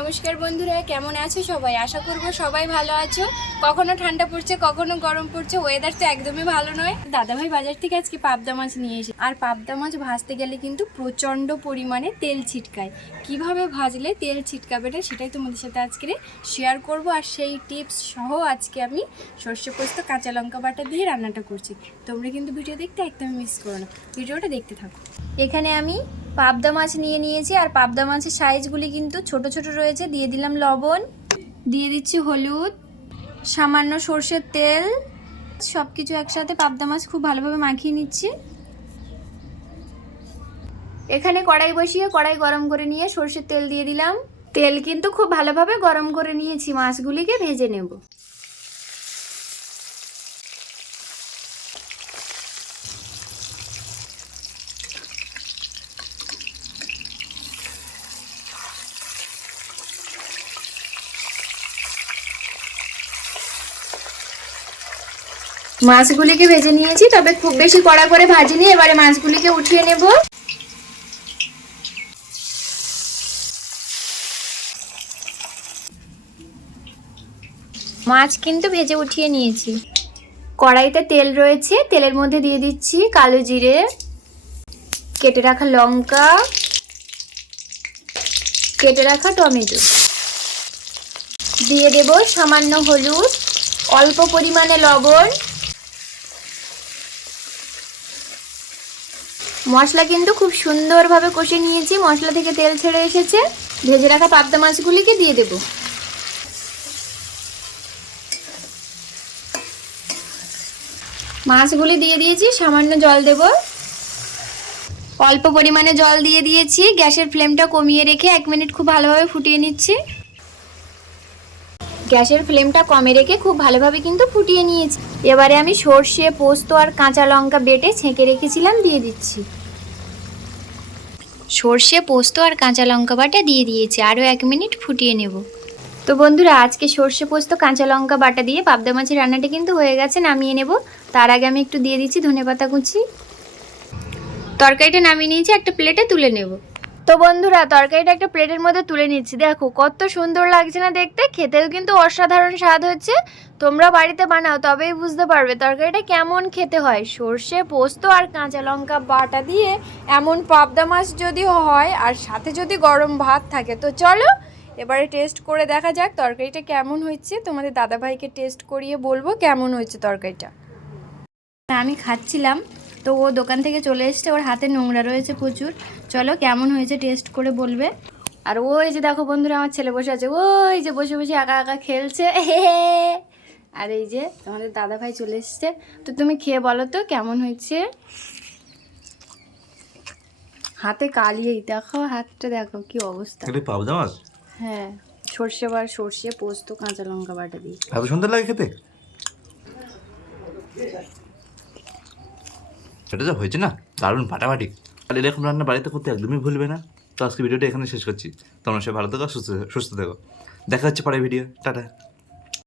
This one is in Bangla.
নমস্কার বন্ধুরা, কেমন আছো সবাই? আশা করবো সবাই ভালো আছো। কখনো ঠান্ডা পড়ছে, কখনো গরম পড়ছে, ওয়েদার তো একদমই ভালো নয়। দাদাভাই বাজার থেকে আজকে পাবদা মাছ নিয়ে এসে, আর পাবদা মাছ ভাজতে গেলে কিন্তু প্রচণ্ড পরিমাণে তেল ছিটকায়। কিভাবে ভাজলে তেল ছিটকাবে না সেটাই তোমাদের সাথে আজকে শেয়ার করব। আর সেই টিপস সহ আজকে আমি সর্ষে পোস্ত কাঁচা লঙ্কা বাটা দিয়ে রান্নাটা করছি। তোমরা কিন্তু ভিডিও দেখতে একদমই মিস করো না, ভিডিওটা দেখতে থাকো। এখানে আমি পাবদা মাছ নিয়ে নিয়েছি, আর পাবদা মাছের সাইজগুলি কিন্তু ছোট ছোট রয়েছে। দিয়ে দিলাম লবণ, দিয়ে দিচ্ছি হলুদ, সামান্য সর্ষের তেল, সব কিছু একসাথে পাবদা মাছ খুব ভালোভাবে মাখিয়ে নিচ্ছি। এখানে কড়াই বসিয়ে কড়াই গরম করে নিয়ে সর্ষের তেল দিয়ে দিলাম। তেল কিন্তু খুব ভালোভাবে গরম করে নিয়েছি, মাছগুলিকে ভেজে নেব। মাছগুলিকে ভেজে নিয়েছি, তবে খুব বেশি কড়া করে ভাজিনি। এবারে মাছগুলিকে উঠিয়ে নেব। মাছ কিন্তু ভেজে উঠিয়ে নিয়েছি। কড়াইতে তেল রয়েছে, তেলের মধ্যে দিয়ে দিচ্ছি কালো জিরে, কেটে রাখা লঙ্কা, কেটে রাখা টমেটো, দিয়ে দেব সামান্য হলুদ, অল্প পরিমাণে লবণ। মশলা কিন্তু খুব সুন্দরভাবে কষে নিয়েছি, মশলা থেকে তেল ছেড়ে এসেছে। ভেজে রাখা পাবদা মাছগুলিকে দিয়ে দেব। মাছগুলি দিয়ে দিয়েছি, সামান্য জল দেব। অল্প পরিমাণে জল দিয়ে দিয়েছি। গ্যাসের ফ্লেমটা কমিয়ে রেখে 1 মিনিট খুব ভালোভাবে ফুটিয়ে নিচ্ছি। গ্যাসের ফ্লেমটা কমে রেখে খুব ভালোভাবে কিন্তু ফুটিয়ে নিয়েছি। এবারে আমি সর্ষে, পোস্ত আর কাঁচা লঙ্কা বেটে ছেঁকে রেখেছিলাম দিয়ে দিচ্ছি। সর্ষে, পোস্ত আর কাঁচা লঙ্কা বাটা দিয়ে দিয়েছি। আরও 1 মিনিট ফুটিয়ে নেব। তো বন্ধুরা, আজকে সর্ষে, পোস্ত, কাঁচা লঙ্কা বাটা দিয়ে পাবদা মাছের রান্নাটা কিন্তু হয়ে গেছে, নামিয়ে নেব। তার আগে আমি একটু দিয়ে দিচ্ছি ধনেপাতা কুচি। তরকারিটা নামিয়ে নিয়েছি, একটা প্লেটে তুলে নেব। তো বন্ধুরা, তরকারিটা একটা প্লেটের মধ্যে তুলে নিচ্ছি। দেখো কত সুন্দর লাগছে না দেখতে, খেতেও কিন্তু অসাধারণ স্বাদ হচ্ছে। তোমরা বাড়িতে বানাও, তবেই বুঝতে পারবে তরকারিটা কেমন খেতে হয়। সর্ষে, পোস্ত আর কাঁচা লঙ্কা বাটা দিয়ে এমন পাবদা মাছ যদি হয়, আর সাথে যদি গরম ভাত থাকে, তো চলো এবারে টেস্ট করে দেখা যাক তরকারিটা কেমন হয়েছে। তোমাদের দাদাভাইকে টেস্ট করিয়ে বলবো কেমন হয়েছে তরকারিটা। আমি খাচ্ছিলাম, তো ও দোকান থেকে চলে এসছে, ওর হাতে নোংরা রয়েছে প্রচুর। চলো কেমন হয়েছে টেস্ট করে বলবে। আর ওই যে দেখো বন্ধুরা, আমার ছেলে বসে আছে, ওই যে বসে বসে একা একা খেলছে। আর এই যে তোমাদের দাদা ভাই চলে এসছে। তো তুমি খেয়ে বলো তো কেমন হয়েছে। হাতে কালিয়ে দেখো, হাতটা দেখো কি অবস্থা। পাবদা মাছ, হ্যাঁ, সর্ষে পোস্ত কাঁচা লঙ্কা বাটা দিয়ে এত সুন্দর লাগে খেতে। এটা যা হয়েছে না, দারুণ ফাটাফাটি। আর এরকম রান্না বাড়িতে করতে একদমই ভুলবে না। তো আজকে ভিডিওটা এখানে শেষ করছি। তোমরা সে ভালো থেকো, সুস্থ থেকো। দেখা হচ্ছে পরের ভিডিও। টাটা।